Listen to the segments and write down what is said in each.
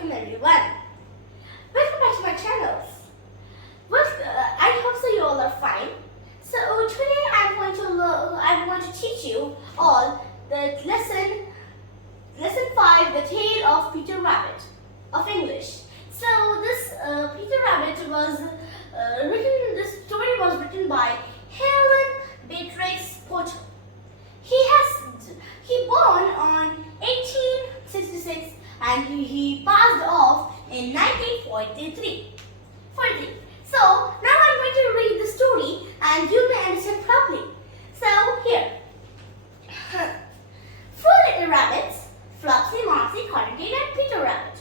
welcome everyone. Welcome back to my channel. I hope so you all are fine. So today I'm going to teach you all the lesson 5, the tale of Peter Rabbit of English. So this Peter Rabbit was written. This story was written by Helen Beatrix Potter. He born on 1866 and he passed off in 1943. So now I'm going to read the story and you may understand properly. So here, 4 little rabbits, Flopsy, Mopsy, Cottontail and Peter Rabbit,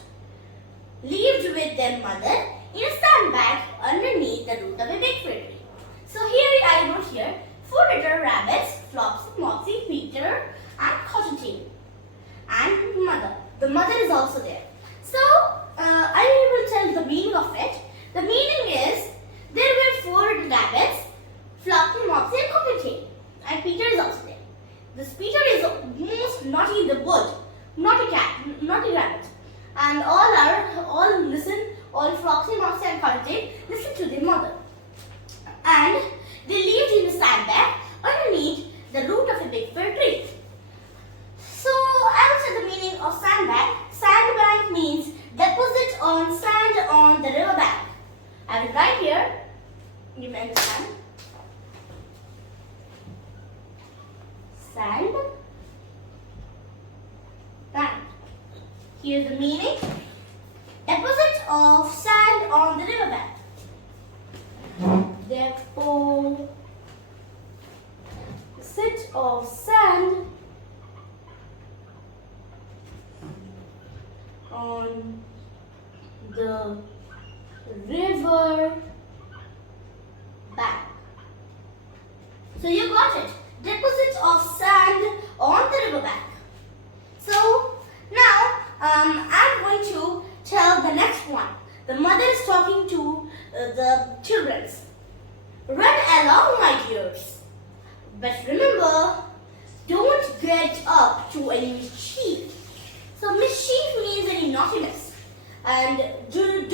lived with their mother in a sandbag underneath the root of a big fir tree. So here I wrote here 4 little rabbits, Flopsy, Mopsy, Peter and Cottontail and mother. The mother is also there. So I will tell the meaning of it. The meaning is there were 4 little rabbits, Flopsy, Mopsy and Cottontail, and Peter is also there. This Peter is most naughty in the world, naughty cat, naughty rabbit, and all Flopsy, Mopsy and Cottontail listen to their mother, and they lived in a sandbag underneath the root of a big fir tree. So I will say the meaning of sandbag. Sandbag means deposit on sand on the river bank. I will write here. You may understand. Sand bank. Here is the meaning. Deposit of sand on the river bank. Deposit of sand on the river bank. So you got it. Deposit of sand on the river bank. So now I'm going to tell the next one. The mother is talking to the children. Run along, my dears. But remember, don't get up to any mischief. So mischief means any naughtiness. And don't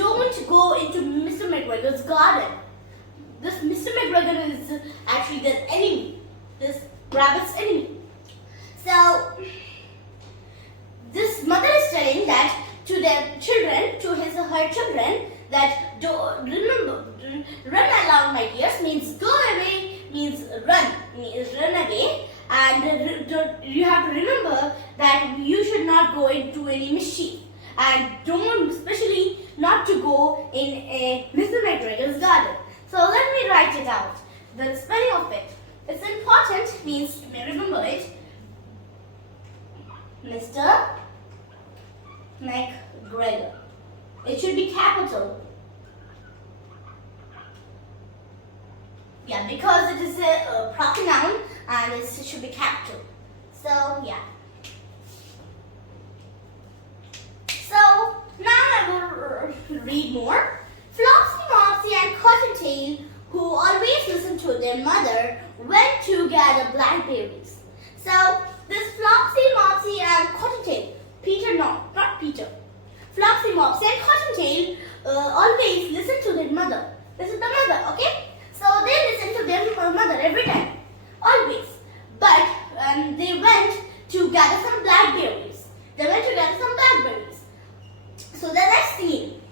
go into Mr. McGregor's garden. This Mr. McGregor is actually their enemy. This rabbit's enemy. So this mother is telling that to their children, to her children, that remember, run along, my dears, means go away, means run away, and you have to remember that you should not go into any mischief, and don't, especially not to go in a Mr. McGregor's garden. So let me write it out. The spelling of it. It's important, means you may remember it. Mr. McGregor. It should be capital. Yeah, because it is a proper noun and it should be capital. So yeah. So now I will read more. Flopsy, Mopsy and Cottontail, who always listened to their mother, went to gather blackberries. So this Flopsy, Mopsy and Cottontail, Peter, no, not Peter. Flopsy, Mopsy and Cottontail always listen to their mother. This is the mother, okay? So they listen to their mother every time, always. But they went to gather some blackberries. So the next scene.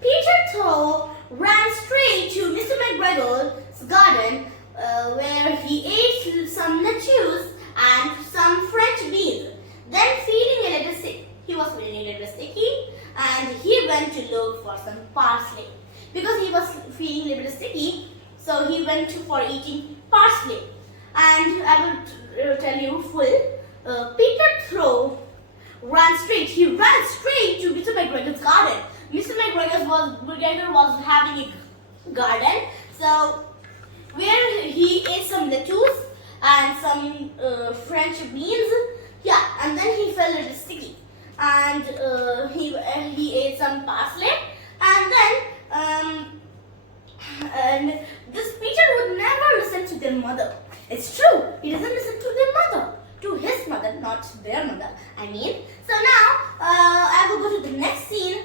Peter ran straight to Mr. McGregor's garden where he ate some lettuce and some French beans. Then feeling a little sick, he was feeling a little sticky, and he went to look for some parsley. Because he was feeling a little sticky, so he went for eating parsley. And I will tell you full. Peter ran straight to Mr. McGregor's garden. Mr. McGregor was having a garden, so where he ate some lettuce and some French beans. Yeah, and then he felt a little sticky, and he ate some parsley, and then and this Peter would never listen to their mother. It's true, he doesn't listen to their mother, to his mother, not their mother, I mean. So now I will go to the next scene.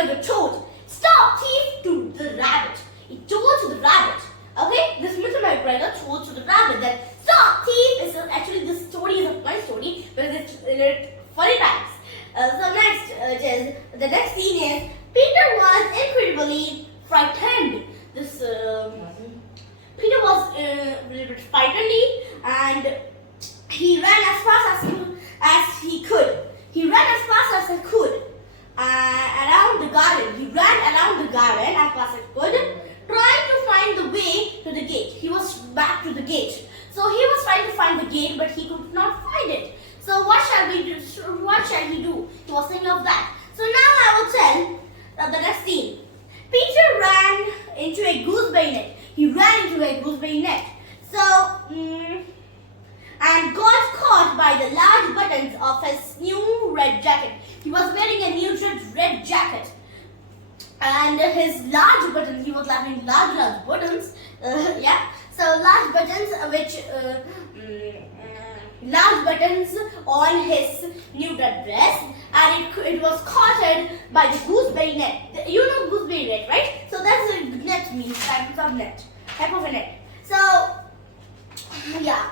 McGregor told, "Stop thief," to the rabbit. He told to the rabbit. Okay, this Mr. McGregor told to the rabbit that stop thief. Actually this story is a funny story because it's funny times. So next is the next scene is Peter was incredibly frightened. This Peter was a little bit frightened and he ran as fast as he could. He ran as fast as he could around the garden. He ran around the garden as fast as he could, trying to find the way to the gate. He was back to the gate. So he was trying to find the gate, but he could not find it. So what shall we do? What shall he do? He was thinking of that. So now I will tell the next scene. Peter ran into a gooseberry net. He ran into a gooseberry net. So and got caught by the large buttons of his new red jacket. He was wearing a new red jacket. And his large buttons, he was having large buttons. Yeah. So large buttons large buttons on his new red dress, and it was caught by the gooseberry net. You know gooseberry net, right? So that's a net means type of a net. So yeah.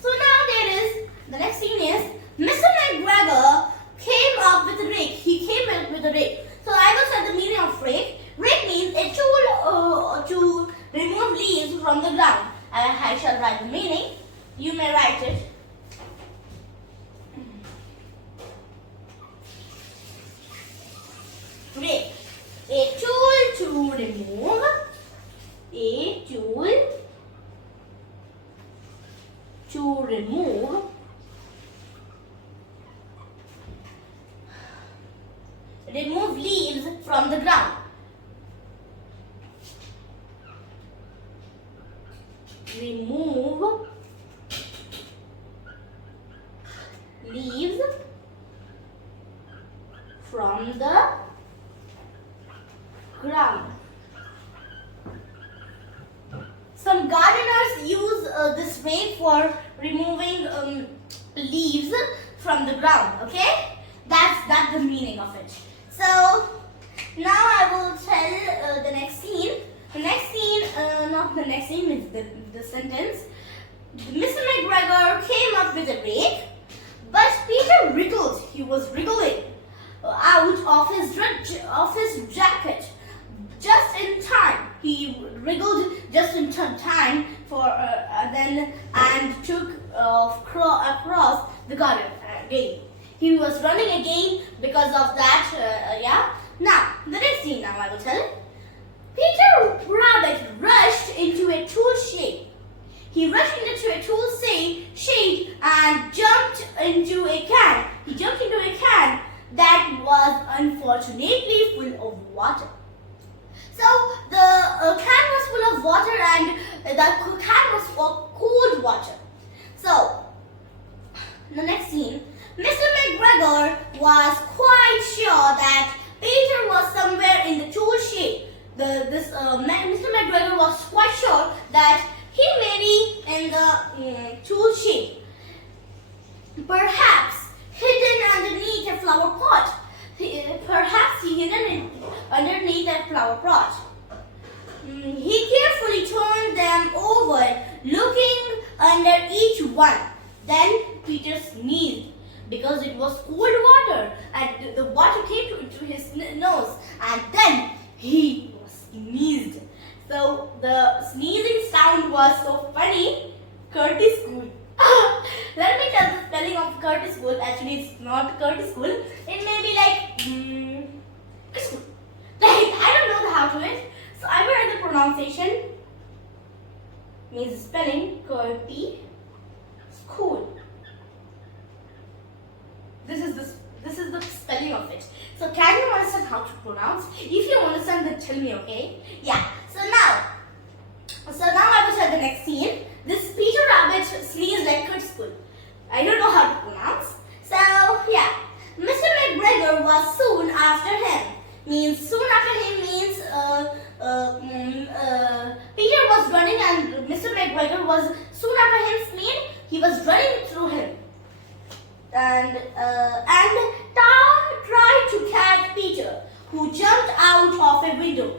So now there is the next scene is Mr. McGregor came up with a rake. He came up with a rake. So I will tell the meaning of rake. Rake means a tool to remove leaves from the ground. I shall write the meaning. You may write it. Rake. A tool to remove. A tool to remove leaves from the ground. Remove leaves from the ground. Some gardeners use this rake for removing leaves from the ground. Okay, that's the meaning of it. So now I will tell the next scene. The next scene, not the next scene, is the sentence. Mr. McGregor came up with a rake, but Peter wriggled. He was wriggling out of his jacket just in time. He wriggled just in time for then and took across the garden again. He was running again because of that. Yeah. Now the next scene. Now I will tell. Peter Rabbit rushed into a tool shed. He rushed into a tool shed and jumped into a can. He jumped into a can that was unfortunately full of water. So the can was full of water and the can was for cold water. So the next scene, Mr. McGregor was quite sure that Peter was somewhere in the tool shed. Mr. McGregor was quite sure that he may be in the tool shed, perhaps hidden underneath a flower pot. Perhaps he hidden underneath a flower pot. He carefully turned them over, looking under each one. Then Peter sneezed because it was cold water and the water came to his nose, and then he sneezed. So the sneezing sound was so funny. Curtis School. Let me tell the spelling of Curtis School. Actually, it's not Curtis School. It may be like school. Like I don't know the how to it. So I will write the pronunciation. Means spelling Curtis School. This is the spelling of it. So can you understand how to pronounce? If you understand, then tell me, okay? Yeah. So now I will tell the next scene. This Peter Rabbit sneezed like Curtis School. I don't know how to pronounce. So yeah, Mr. McGregor was soon after him. Means soon after him means Peter was running and Mr. McGregor was soon after him. Mean he was running through him. And tried to catch Peter. who jumped out of a window.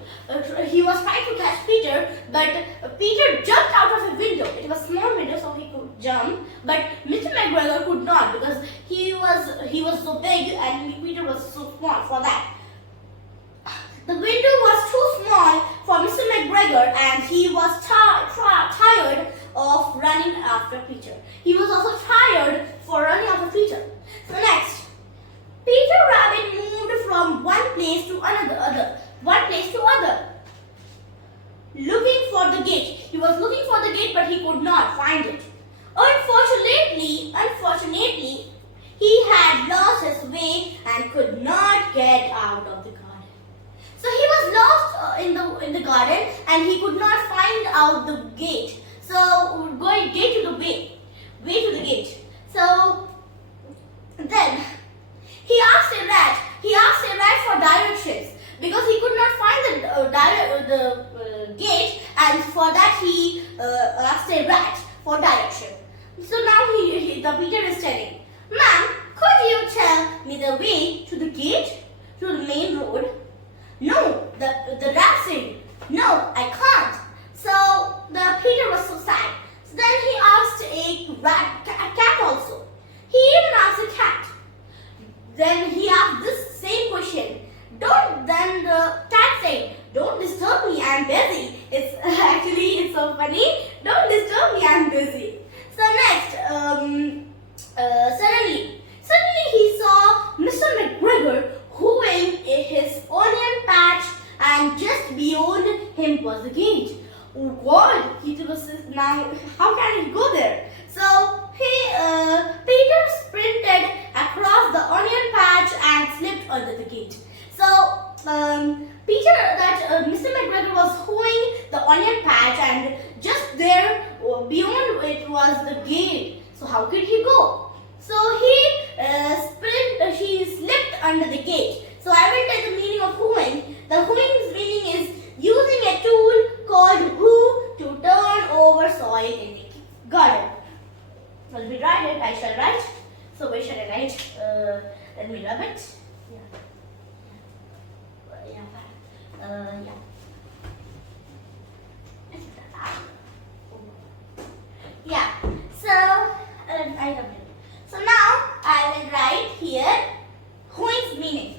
He was trying to catch Peter, but Peter jumped out of a window. It was a small window, so he could jump, but Mr. McGregor could not because he was so big and Peter was so small for that. The window was too small for Mr. McGregor and he was tired of running after Peter. He was also tired for running after Peter. So next, Peter Rabbit moved from one place to another, looking for the gate. He was looking for the gate, but he could not find it. Unfortunately, he had lost his way and could not get out of the garden. So he was lost in the garden and he could not find out the gate. So way to the gate. So then he asked a rat for directions because he could not find the gate, and for that he asked a rat for direction. So now the Peter is telling, "Ma'am, could you tell me the way to the gate, to the main road?" No, the rat said, "No, I can't." So the Peter was so sad. So then he asked a cat also. He even asked a cat. Then he asked this same question. Then the cat said, "Don't disturb me, I'm busy." It's so funny. "Don't disturb me, I'm busy." So next, suddenly he saw Mr. McGregor hoeing his onion patch, and just beyond him was the gate. Oh God! He was now. How can he go there? So Peter sprinted across the onion patch and slipped under the gate. So Mr. McGregor was hoeing the onion patch, and just there beyond it was the gate. So how could he go? So he slipped under the gate. So I will tell the meaning of hoeing. The hoeing's meaning is using a tool called hoe to turn over soil in a garden. Well, we write it. I shall write. So where shall I write? Let me rub it. Yeah. So I rubbed it. So now I will write here hoeing's meaning.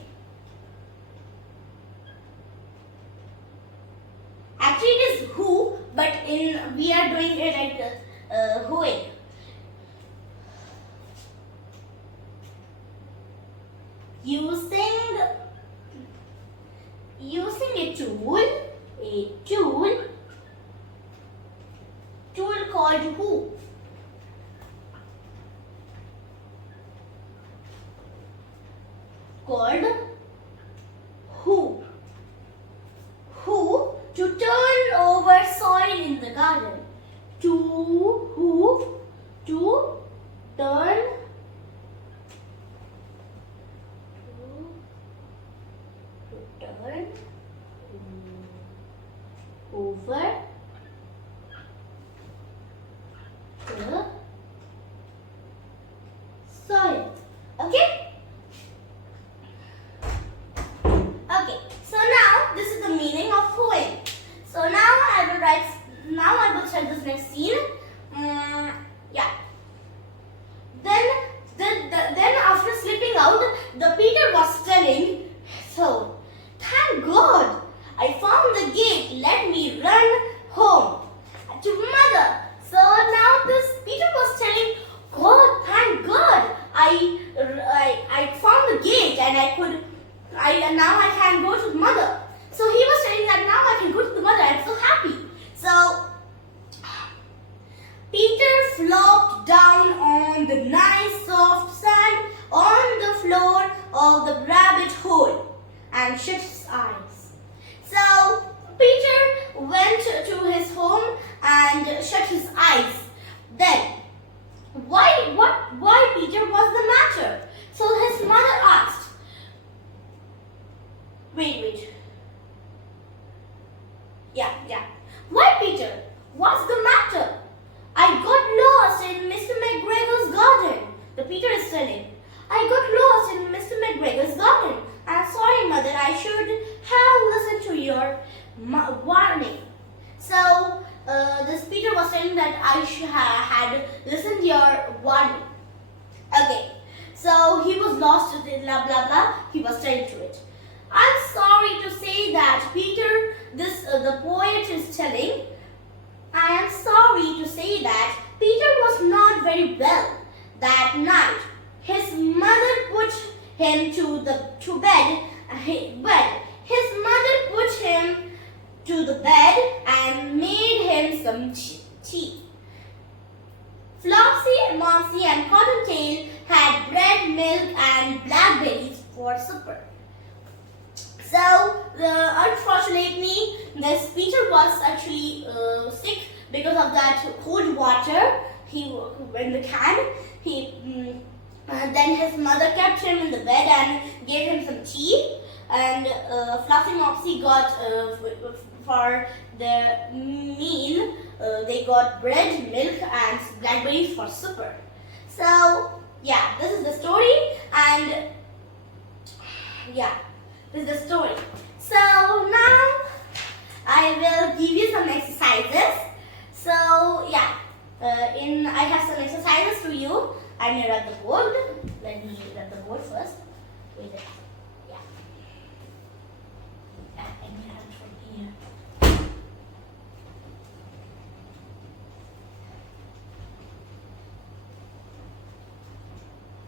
Actually, it is who, but we are doing it like hoeing. Using a tool called hoe. Called hoe. Hoe to turn over soil in the garden. To turn over the soil. Okay? Okay. So now this is the meaning of hoeing. So now I will set this next scene. Yeah. Then after slipping out, the Peter was telling, "So, thank God, I found the gate. Let me run home to mother." So now this Peter was telling, "God, thank God, I found the gate and now I can go to mother." So he was saying that now I can go to the mother. I'm so happy. So Peter flopped down on the nice soft sand on the floor of the rabbit hole and shut his eyes. So Peter went to his home and shut his eyes. Then why Peter was the matter? So his mother asked. Wait. Yeah. Why, Peter? What's the matter? I got lost in Mr. McGregor's garden. The Peter is telling. I got lost in Mr. McGregor's garden. I'm sorry, Mother. I should had listened your warning. Okay, so he was lost to the blah blah blah. He was telling to it. I'm sorry to say that Peter, the poet is telling. I am sorry to say that Peter was not very well that night. His mother put him to bed. His mother put him to the bed and made him some tea. Flopsy, Mopsy, and Cottontail had bread, milk, and blackberries for supper. So, unfortunately, this Peter was actually sick because of that cold water. He in the can. Then his mother kept him in the bed and gave him some tea. And Flopsy, Mopsy got for their meal. They got bread, milk, and blackberries for supper. So, yeah, this is the story, and yeah, this is the story. So now I will give you some exercises. So yeah, I have some exercises for you. I'm here at the board. Let me read at the board first. Wait. Yeah. I'm here from here.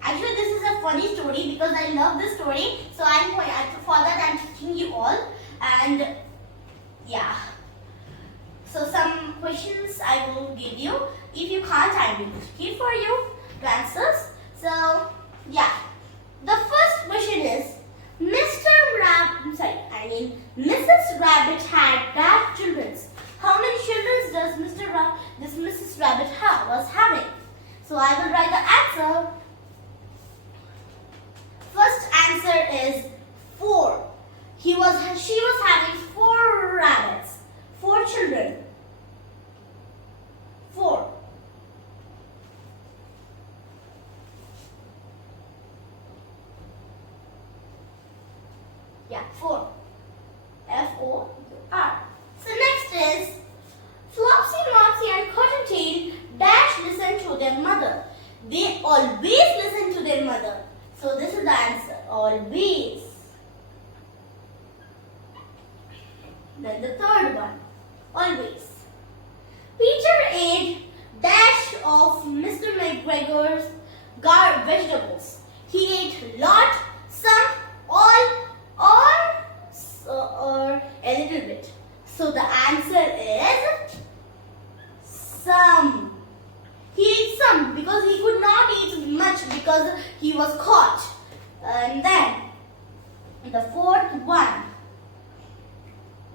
Actually, this is a funny story because I love this story. So for that I'm teaching you all. And yeah. So some questions I will give you. If you can't, I will give for you the answers. So yeah. The first question is Mrs. Rabbit had that children. How many children does Mrs. Rabbit was having? So I will write the answer. First answer is 4. She was having 4 rabbits, 4 children. 4. Yeah, 4. F-O-U-R. So next is Flopsy, Mopsy, and Cottontail listen to their mother. They always listen to their mother. So this is the answer. Always. Then the third one. Always. Peter ate dash of Mr. McGregor's vegetables. He ate lot, some, all, or a little bit. So the answer is some. He ate some because he could not eat much because he was caught. And then the fourth one.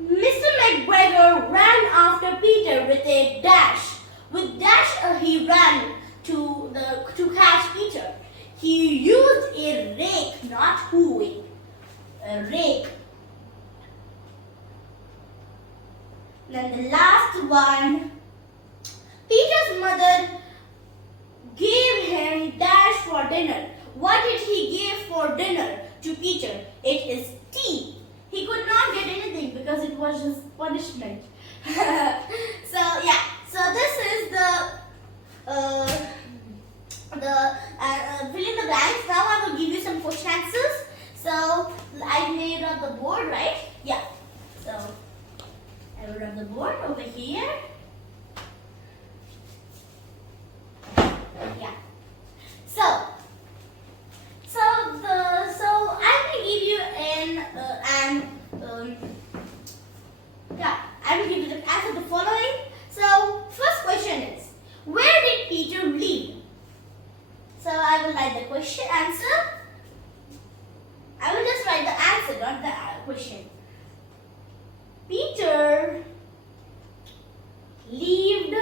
Mr. McGregor ran after Peter with a dash. With dash he ran to catch Peter. He used a rake, not hooing. A rake. Then the last one. Peter's mother gave him dash for dinner. What did he give for dinner to Peter? It is tea. He could not get anything because it was just punishment. So yeah, so this is the fill in the blanks. Now I will give you some question answers. So I made on the board, right? Yeah. So I will rub the board over here. Yeah. So I will give you I will give you the answer to the following. So first question is, where did Peter live? So I will write the question answer. I will just write the answer, not the question. Peter lived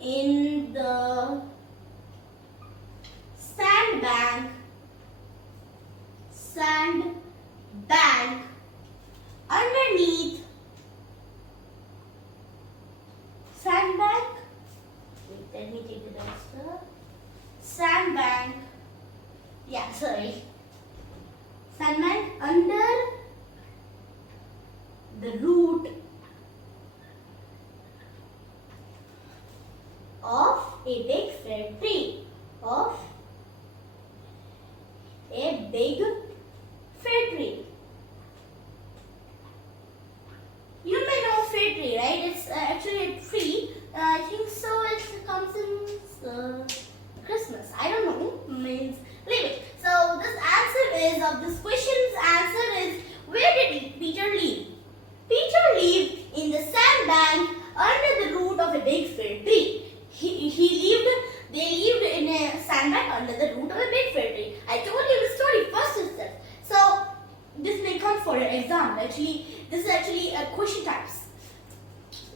in the sandbank underneath sandbank. Wait, let me take the answer. Sandbank. Yeah, sorry. Sandbank under the root big fir tree. You may know fir tree, right? It's actually a tree. I think so. It comes in Christmas. I don't know. Means leave it. So this answer is of this question's answer is, where did Peter live? Peter lived in the sandbank under the root of a big fir tree. They lived in a sandbank under the root of a big fir tree. I told you the story first itself. So this may come for an exam. Actually, this is actually a question types.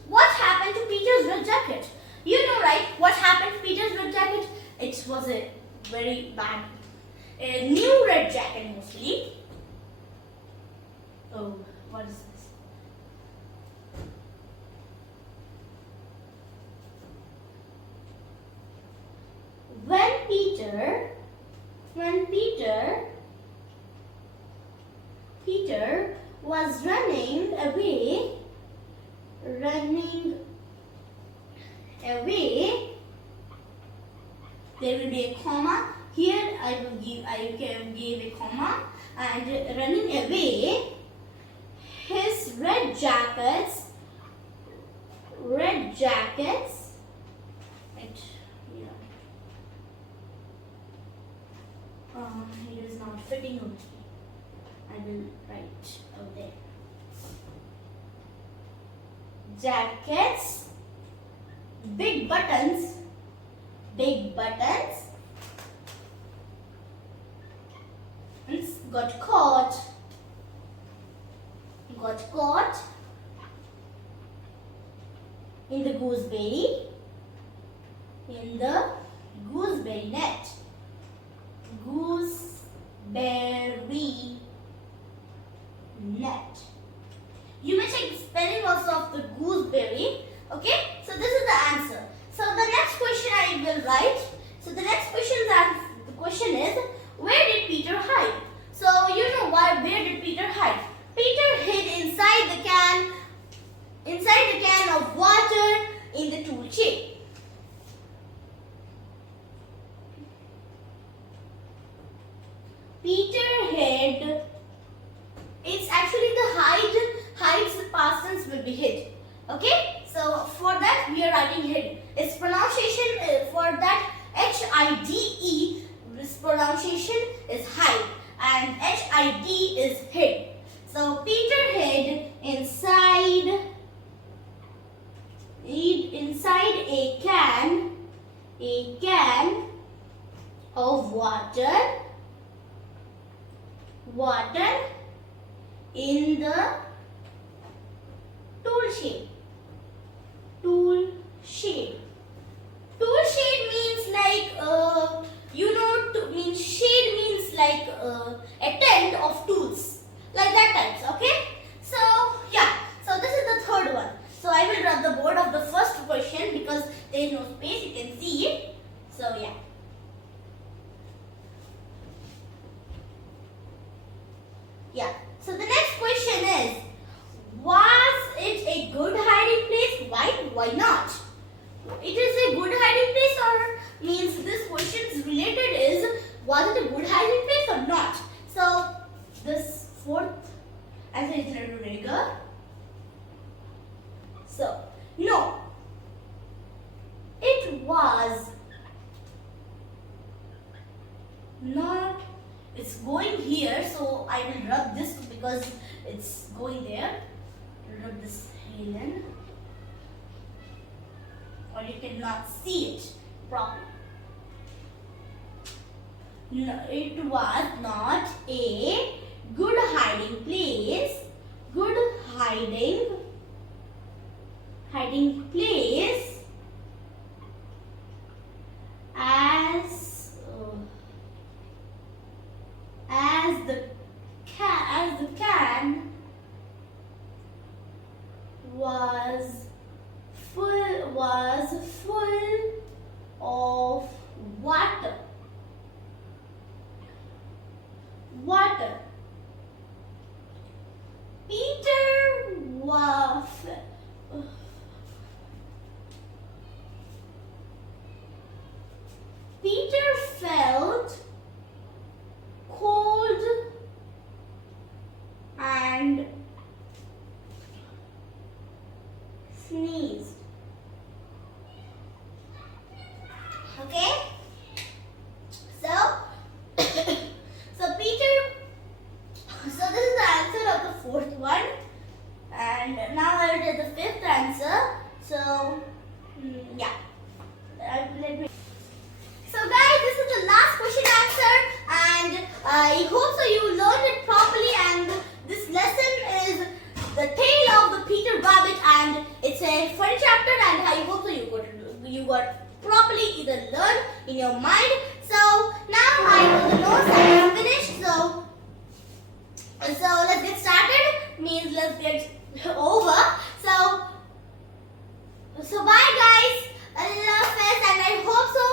What happened to Peter's red jacket? You know, right? What happened to Peter's red jacket? It was a very bad, a new red jacket mostly. Oh, what is this? When Peter was running away, there will be a comma. Here I can give a comma, and running away, his red jackets, it is not fitting on me. I will write out there. Jackets, big buttons, got caught in the gooseberry net. You may check the spelling also of the gooseberry. Okay, so this is the answer. So the next question I will write. So the next question is, where did Peter hide? So you know why? Where did Peter hide? Peter hid inside the can of water in the tool shed. Peter hid. It's actually the hides the past tense will be hid. Okay, so for that we are writing hid. Its pronunciation for that HIDE. This pronunciation is hide, and HID is hid. So Peter hid inside a can of water in the tool shed. Tool shed means like shade means like a tent of tools, like that types. Okay, so yeah, so this is the third one. So I will rub the board of the first question because there is no space, you can see it. So yeah. Yeah. So the next question is, was it a good hiding place? Why? Why not? It is a good hiding place, or means this question is related is, was it a good hiding place or not? So this fourth answer is a little bigger. So no, it was not. It's going here, so I will rub this because it's going there. Rub this in, or you cannot see it properly. No, it was not a good hiding place. Good hiding place as the can was full of water. I hope so you learned it properly, and this lesson is the tale of the Peter Rabbit, and it's a funny chapter, and I hope so you got properly either learned in your mind. So now I know the notes are finished. So let's get started. Means let's get over. So bye guys. Allah Hafiz, and I hope so